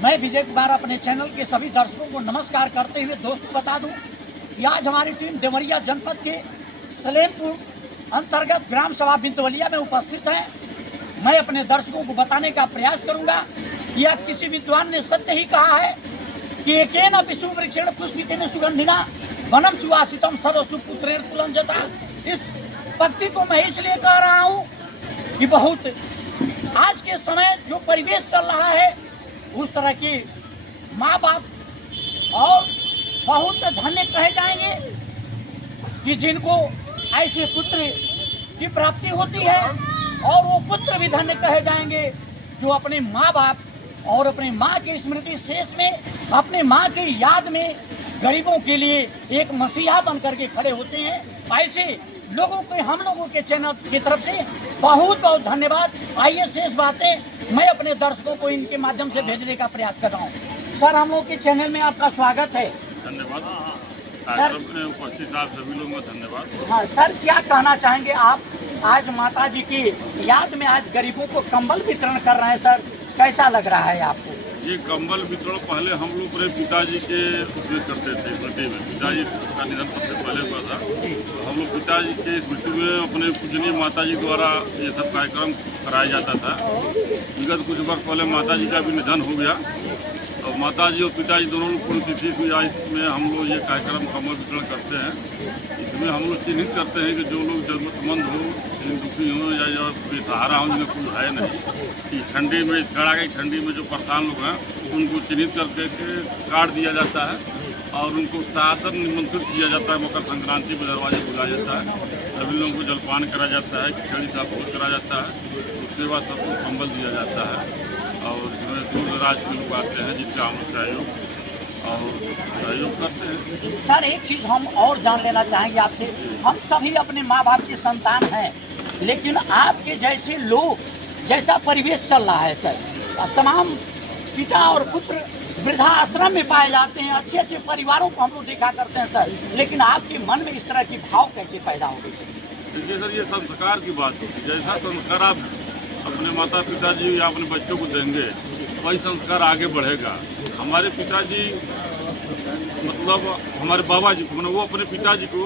मैं विजय कुमार अपने चैनल के सभी दर्शकों को नमस्कार करते हुए दोस्तों बता दूं कि आज हमारी टीम देवरिया जनपद के सलेमपुर अंतर्गत ग्राम सभा बिंतवलिया में उपस्थित है। मैं अपने दर्शकों को बताने का प्रयास करूंगा कि अब किसी विद्वान ने सत्य ही कहा है कि एकेन विश्व वृक्षेण पुष्पितेन सुगंधिना वनम सुवासितम सर्वसुपुत्रेण कुलंजता। इस पंक्ति को मैं इसलिए कह रहा हूँ कि बहुत आज के समय जो परिवेश चल रहा है उस तरह के माँ बाप और बहुत धन्य कहे जाएंगे कि जिनको ऐसे पुत्र की प्राप्ति होती है, और वो पुत्र भी धन्य कहे जाएंगे जो अपने माँ बाप और अपने माँ की स्मृति शेष में अपने माँ की याद में गरीबों के लिए एक मसीहा बन करके खड़े होते हैं। ऐसे लोगों को हम लोगों के चैनल की तरफ से बहुत बहुत धन्यवाद। आइए शेष बातें मैं अपने दर्शकों को इनके माध्यम से भेजने का प्रयास कर रहा हूँ। सर, हम लोग के चैनल में आपका स्वागत है। धन्यवाद सर, उपस्थित आप सभी लोगों का धन्यवाद। हाँ सर, क्या कहना चाहेंगे आप? आज माता जी की याद में आज गरीबों को कंबल वितरण कर रहे हैं सर, कैसा लग रहा है आपको? ये कंबल वितरण पहले हम लोग अपने पिताजी के उपयोग करते थे स्मृति में। पिताजी का निधन सबसे पहले हुआ था, तो हम लोग पिताजी के स्मृति में अपने पूजनीय माता जी द्वारा ये सब कार्यक्रम कराया जाता था। विगत कुछ वर्ष पहले माता जी का भी निधन हो गया, और माता जी और पिताजी दोनों पुण्यतिथि हुई। आज इसमें हम लोग ये कार्यक्रम कंबल वितरण करते हैं। इसमें हम लोग चिन्हित करते हैं कि जो लोग जरूरतमंद हो, दुखी हों या बेसहारा हों, जिन्हें कुछ है नहीं, कि ठंडी में कड़ा की ठंडी में जो परेशान लोग हैं उनको चिन्हित करके कार्ड दिया जाता है और उनको सादर निमंत्रित किया जाता है। मकर संक्रांति में दरवाजे बुलाया जाता है, सभी लोगों को जलपान करा जाता है, खिचड़ी का भोज करा जाता है। उसके बाद सबको कंबल दिया जाता है, और इसमें दूर दराज के लोग आते हैं जिनका हम सहयोग करते हैं। सर, एक चीज़ हम और जान लेना चाहेंगे आपसे। हम सभी अपने माँ बाप के संतान हैं, लेकिन आपके जैसे लोग, जैसा परिवेश चल रहा है सर, तमाम पिता और पुत्र वृद्धाश्रम में पाए जाते हैं। अच्छे अच्छे परिवारों को हम लोग देखा करते हैं सर, लेकिन आपके मन में इस तरह की भाव कैसे पैदा हो गई? देखिए सर, ये संस्कार की बात होती है। जैसा संस्कार आप अपने माता पिताजी या अपने बच्चों को देंगे, वही संस्कार आगे बढ़ेगा। हमारे पिताजी मतलब हमारे बाबा जी को, वो अपने पिताजी को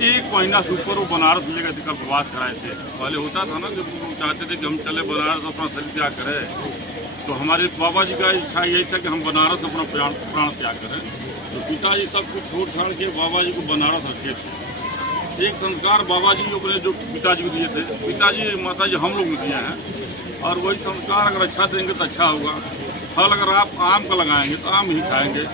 1 महीना से ऊपर वो बनारस लेकर का प्रवास कराए थे। पहले होता था ना, जब वो चाहते थे कि हम चले बनारस अपना शरीर त्याग करें, तो हमारे बाबा जी का इच्छा यही था कि हम बनारस अपना प्राण त्याग करें। तो पिताजी सब कुछ छोड़ छाड़ के बाबा जी को बनारस रखे थे। एक संस्कार बाबा जी लोग ने जो पिताजी को दिए थे, पिताजी माता जी हम लोग ने दिए हैं, और वही संस्कार अगर अच्छा देंगे तो अच्छा होगा। फल अगर आप आम का लगाएंगे तो आम ही खाएंगे,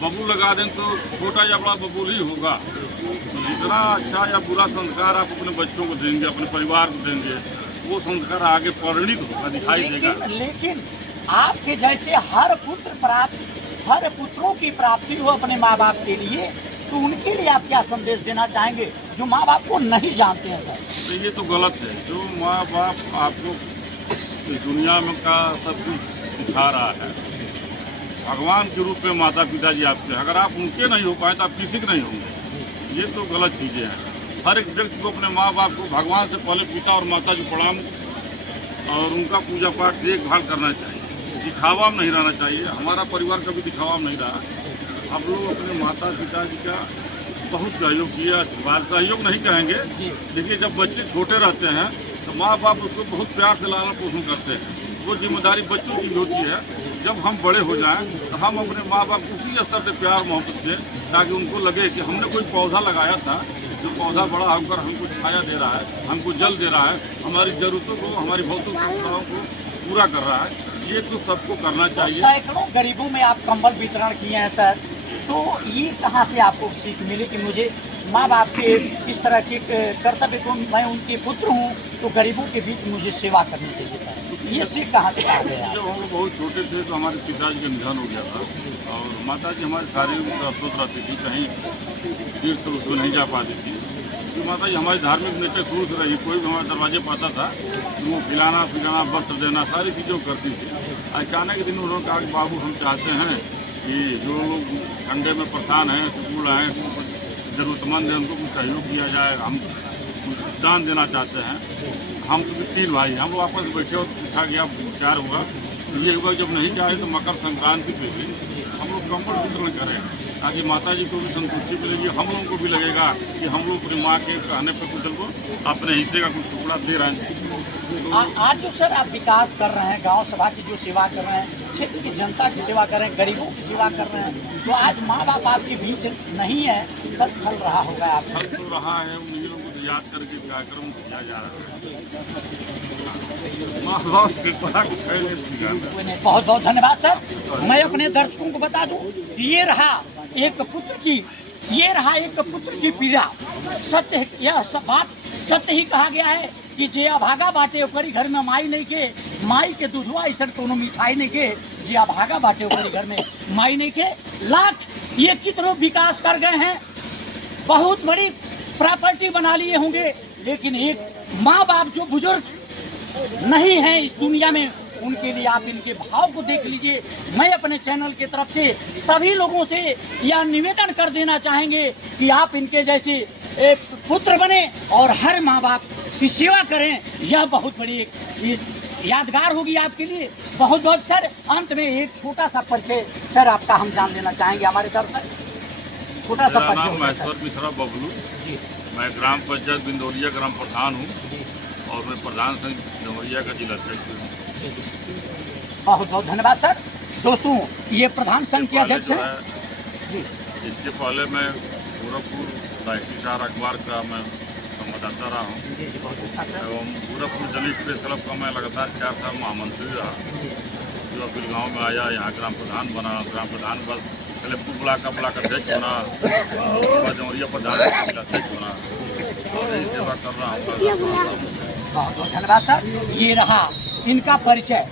बबूल लगा दें तो छोटा या बड़ा बबूल ही होगा। तो जितना अच्छा या बुरा संस्कार आप अपने बच्चों को देंगे, अपने परिवार को देंगे, वो संस्कार आगे परिणित होगा, दिखाई देगा। लेकिन आपके जैसे हर पुत्रों की प्राप्ति हो अपने माँ बाप के लिए, तो उनके लिए आप क्या संदेश देना चाहेंगे जो माँ बाप को नहीं जानते हैं सर? तो ये तो गलत है। जो माँ बाप आपको इस दुनिया में का सब कुछ सिखा रहा है, भगवान के रूप में माता पिताजी आपके, अगर आप उनके नहीं हो पाए तो आप किसी के नहीं होंगे। ये तो गलत चीज़ें हैं। हर एक व्यक्ति को अपने माँ बाप को भगवान से पहले पिता और माता जी प्रणाम और उनका पूजा पाठ देखभाल करना चाहिए। दिखावा में नहीं रहना चाहिए। हमारा परिवार कभी दिखावा में नहीं रहा। हम लोग अपने माता पिताजी का बहुत सहयोग किया। सहयोग नहीं कहेंगे, देखिए जब बच्चे छोटे रहते हैं तो माँ बाप उसको बहुत प्यार से लालन पोषण करते हैं। वो जिम्मेदारी बच्चों की होती है। जब हम बड़े हो जाएं तो हम अपने माँ बाप को उसी स्तर से प्यार मोहब्बत दें, ताकि उनको लगे कि हमने कोई पौधा लगाया था, जो पौधा बड़ा होकर हमको छाया दे रहा है, हमको जल दे रहा है, हमारी ज़रूरतों को, हमारी भौतिक सुविधाओं को पूरा कर रहा है। ये तो सबको करना चाहिए। सैकड़ों गरीबों में आप कंबल वितरण किए हैं सर, तो ये कहाँ से आपको सीख मिली कि मुझे माँ बाप के इस तरह के कर्तव्य को, मैं उनके पुत्र हूँ तो गरीबों के बीच मुझे सेवा करनी चाहिए सर? ये सीख कहाँ से आ गया? जब हम लोग बहुत छोटे थे तो हमारे पिताजी का निधन हो गया था, और माता जी हमारे सारे अफसोस रहती थी, कहीं तीर्थ तो उसमें नहीं जा पाती थी। तो माता जी हमारी धार्मिक नेचर शुरू से रही। कोई भी हमारे दरवाजे पाता था तो वो खिलाना पिलाना, वस्त्र देना, सारी चीज़ें करती थी। अचानक दिन उन्होंने कहा कि बाबू हम चाहते हैं कि जो लोग ठंडे में परेशान हैं, स्कूल आए, ज़रूरतमंद है, उनको कुछ सहयोग किया जाए, हम कुछ दान देना चाहते हैं। हम तो 3 भाई, हम लोग आपस में बैठे और पूछा गया, विचार हुआ, ये एक बार जब नहीं चाहे तो मकर संक्रांति पे भी हम लोग कंबल वितरण करें ताकि माता जी को भी संतुष्टि मिलेगी, हम लोगों को भी लगेगा कि हम लोग अपनी माँ के कहने पर कुछ को अपने हिस्से का कुछ टुकड़ा दे रहे हैं। आज जो सर आप विकास कर रहे हैं, गांव सभा की जो सेवा कर रहे हैं, क्षेत्र की जनता की सेवा कर रहे हैं, गरीबों की सेवा कर रहे हैं, तो आज माँ बाप आपके बीच नहीं है, सब फल रहा होगा आप फल तो रहा है, उन्हीं लोगों को याद करके कार्यक्रम किया जा रहा है। माँ बाप कृपा को पहले स्वीकार। बहुत बहुत धन्यवाद सर। मैं अपने दर्शकों को बता दूं, ये रहा एक पुत्र की पीड़ा। सत्य, यह बात सत्य ही कहा गया है कि जे अभागा बाटे ओकरी घर में माई नहीं के, माई के दूधवा ऐसा कोनो मिठाई नहीं के, जे अभागा बाटे ओकरी घर में माई नहीं के। लाख ये कितनों विकास कर गए हैं, बहुत बड़ी प्रॉपर्टी बना लिए होंगे, लेकिन एक माँ बाप जो बुजुर्ग नहीं है इस दुनिया में, उनके लिए आप इनके भाव को देख लीजिए। मैं अपने चैनल की तरफ से सभी लोगों से यह निवेदन कर देना चाहेंगे कि आप इनके जैसे पुत्र बने और हर माँ बाप की सेवा करें। यह बहुत बड़ी यादगार होगी आपके लिए। बहुत बहुत सर, अंत में एक छोटा सा परिचय सर आपका हम जान लेना चाहेंगे हमारे दर्शक। छोटा सा परिचय। नाम महेश्वर मिश्रा बबलू, मैं ग्राम पंचायत बिंदौलिया ग्राम प्रधान हूँ और मैं प्रधान संघ देवरिया का जिला अध्यक्ष हूँ। बहुत बहुत धन्यवाद सर। दोस्तों, ये प्रधान संघ के अध्यक्ष हैं जी। इसके पहले मैं गोरखपुर राष्ट्रीय अखबार का मैं संवाददाता रहा हूँ एवं गोरखपुर दलित प्रेस क्लब का मैं लगातार 4 साल महामंत्री रहा, जो अपिल गाँव में आया, यहाँ ग्राम प्रधान बना, ग्राम प्रधान बस कलेक्टर ब्लॉक का ब्लॉक अध्यक्ष बना, देवरिया प्रधान जिला अध्यक्ष बना और यही सेवा कर रहा हूँ। बहुत बहुत धन्यवाद सर। ये रहा इनका परिचय।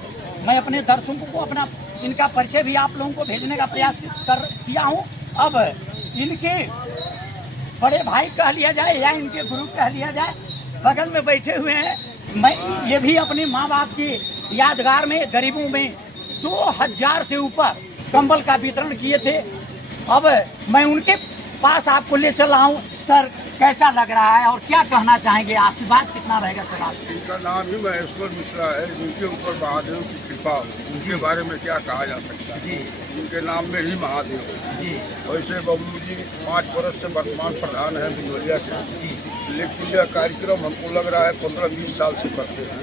मैं अपने दर्शकों को अपना इनका परिचय भी आप लोगों को भेजने का प्रयास किया हूँ। अब इनके बड़े भाई कह लिया जाए या इनके गुरु कह लिया जाए, बगल में बैठे हुए हैं। मैं ये भी अपने माँ बाप की यादगार में गरीबों में 2000 से ऊपर कंबल का वितरण किए थे। अब मैं उनके पास आपको ले चल रहा हूँ। सर, कैसा लग रहा है और क्या कहना चाहेंगे, आशीर्वाद कितना रहेगा सर आपका? इनका नाम ही महेश्वर मिश्रा है, जिनके ऊपर महादेव की कृपा, उनके बारे में क्या कहा जा सकता है जी। उनके नाम में ही महादेव जी। वैसे बबलू जी 5 वर्ष से वर्तमान प्रधान है बिंदौलिया के, लेकिन यह कार्यक्रम हमको लग रहा है 15-20 साल से करते हैं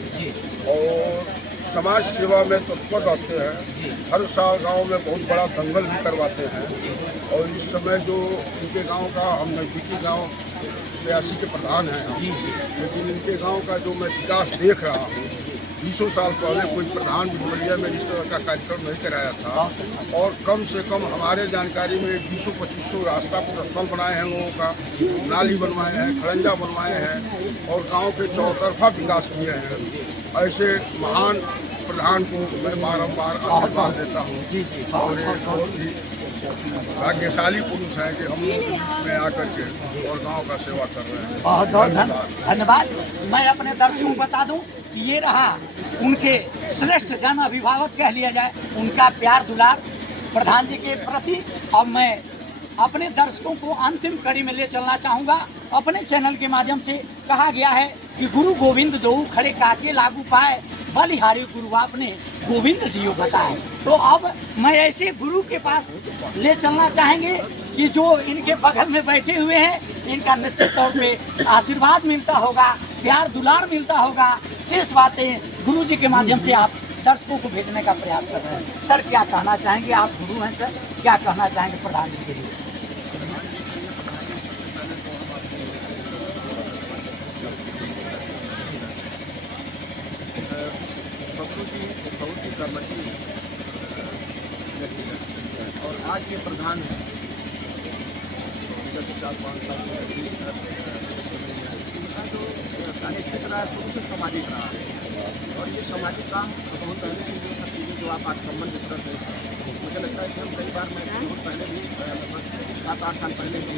और समाज सेवा में तत्पर रहते हैं। हर साल गांव में बहुत बड़ा दंगल भी करवाते हैं और इस समय जो इनके गांव का, हम नजदीकी गांव 82 के प्रधान हैं हम, लेकिन इनके गांव का जो मैं विकास देख रहा हूँ, 20 साल पहले कोई प्रधान बिंदौलिया में इस तरह का कार्यक्रम नहीं कराया था और कम से कम हमारे जानकारी में 20-25 रास्ता स्थल बनाए हैं लोगों का, नाली बनवाए हैं, खड़ंजा बनवाए हैं और गांव के चौतरफा विकास किए हैं। ऐसे महान प्रधान को मैं बारंबार आशीर्वाद देता हूँ और एक बहुत ही भाग्यशाली पुरुष हैं कि हम लोग के बीच में आकर के और गांव का सेवा कर रहे हैं। बहुत बहुत धन्यवाद। मैं अपने दर्शकों को बता दूं, ये रहा उनके श्रेष्ठ जन अभिभावक कह लिया जाए, उनका प्यार दुलार प्रधान जी के प्रति। अब मैं अपने दर्शकों को अंतिम कड़ी में ले चलना चाहूँगा। अपने चैनल के माध्यम से कहा गया है कि गुरु गोविंद दो खड़े काके लागू पाए, बलिहारी गुरु आपने गोविंद दियो बताए। तो अब मैं ऐसे गुरु के पास ले चलना चाहेंगे कि जो इनके बगल में बैठे हुए हैं, इनका निश्चित तौर पे आशीर्वाद मिलता होगा, प्यार दुलार मिलता होगा। शेष बातें गुरु जी के माध्यम से आप दर्शकों को भेजने का प्रयास कर रहे हैं। सर, क्या कहना चाहेंगे? आप गुरु हैं सर, क्या कहना चाहेंगे प्रधान जी के लिए? बबलू जी बहुत ही कर्मठी और आज के प्रधान हैं। 4-5 साल इनका जो कार्य क्षेत्र रहा है शुरू से सामाजिक रहा है और ये सामाजिक काम बहुत पहले से जो सब चीज़ें जो आप आज संबंध वितरण हैं, मुझे लगता है कि हम कई बार मैं बहुत पहले भी लगभग 7-8 साल पहले भी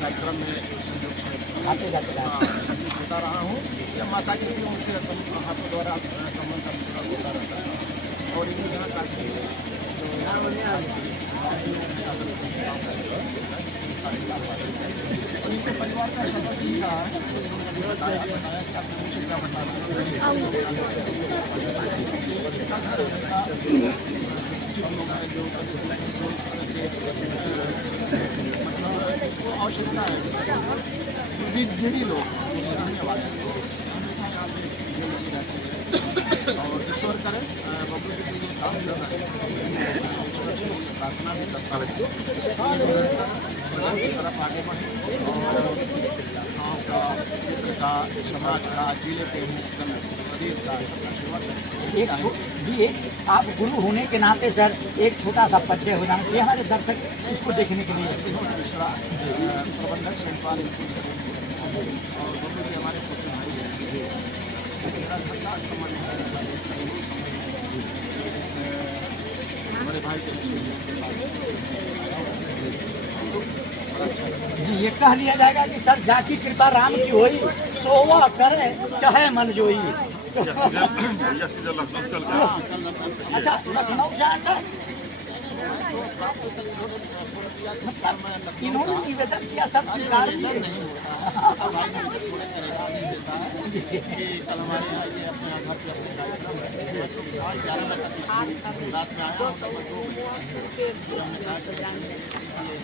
कार्यक्रम में आते जाते होता रहा हूँ। जब माता जी की उनके हाथों द्वारा कमल का वितरण होता रहता है और इन्हीं यहाँ काफ़ी इनके परिवार का सदस्य ही रहा है। और ईश्वर करे बबलू जी जो काम कर रहे हैं प्रार्थना भी करता है तरफ आगे बढ़े और गाँव का क्षेत्र का समाज का जिले के प्रदेश का सेवा करें। एक आप गुरु होने के नाते सर एक छोटा सा परिचय हो जाना चाहिए हमारे दर्शक इसको देखने के लिए। मिश्रा प्रबंधक सेंट्रल स्कूल और बबलू जी हमारे छोटे भाई हैं। मेरा धंधा संबंध है बड़े भाई के जी ये कह लिया जाएगा कि सर जाकी कृपा राम की होई सोवा करे चाहे मन जोई। भैया सीधा लखनऊ चल गया। अच्छा लखनऊ से आया सर मतलब इन्होंने निवेदन किया सब स्वीकार किए। कल हमारे यहाँ ये अपने घर पे अपने कार्यक्रम है 11 बजे रात में आया हूँ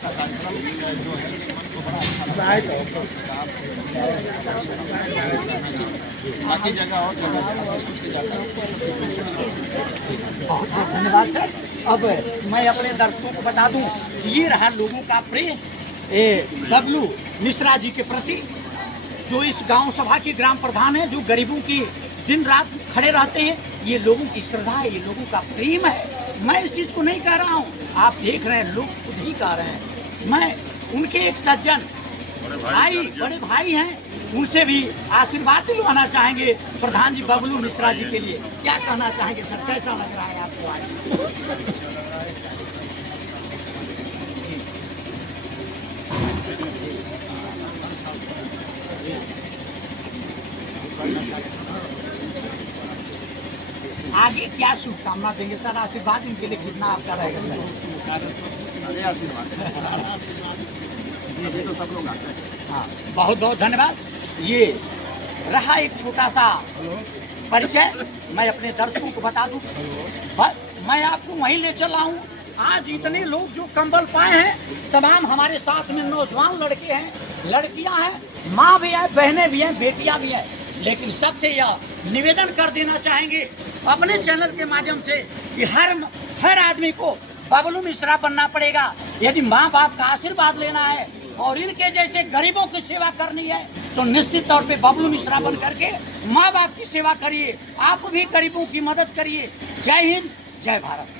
कार्यक्रम जो है मन को बड़ा अच्छा लगा। बाकी जगह और जगह बहुत बहुत धन्यवाद सर। अब मैं अपने दर्शकों को बता दूं ये रहा लोगों का प्रेम बबलू मिश्रा जी के प्रति जो इस गांव सभा के ग्राम प्रधान हैं जो गरीबों की दिन रात खड़े रहते हैं। ये लोगों की श्रद्धा है, ये लोगों का प्रेम है। मैं इस चीज़ को नहीं कह रहा हूँ, आप देख रहे हैं लोग खुद ही कह रहे हैं। मैं उनके एक सज्जन बड़े भाई हैं उनसे भी आशीर्वाद दिलवाना चाहेंगे प्रधान जी बबलू मिश्रा जी के लिए। क्या कहना चाहेंगे सर, कैसा लग रहा है आपको आज? आगे क्या शुभकामना देंगे सर, आशीर्वाद इनके लिए कितना आपका रहेगा सर? अरे आशीर्वाद ये तो सब लोग आते हैं। हाँ बहुत बहुत धन्यवाद। ये रहा एक छोटा सा परिचय। मैं अपने दर्शकों को बता दूं मैं आपको वहीं ले चला हूँ। आज इतने लोग जो कंबल पाए हैं तमाम हमारे साथ में नौजवान लड़के हैं, लड़कियां हैं, माँ भी है, बहनें भी हैं, बेटियां भी हैं। लेकिन सबसे यह निवेदन कर देना चाहेंगे अपने चैनल के माध्यम से कि हर आदमी को बबलू मिश्रा बनना पड़ेगा यदि माँ बाप का आशीर्वाद लेना है और इनके जैसे गरीबों की सेवा करनी है तो निश्चित तौर पे बबलू मिश्रा बन करके माँ बाप की सेवा करिए, आप भी गरीबों की मदद करिए। जय हिंद, जय भारत।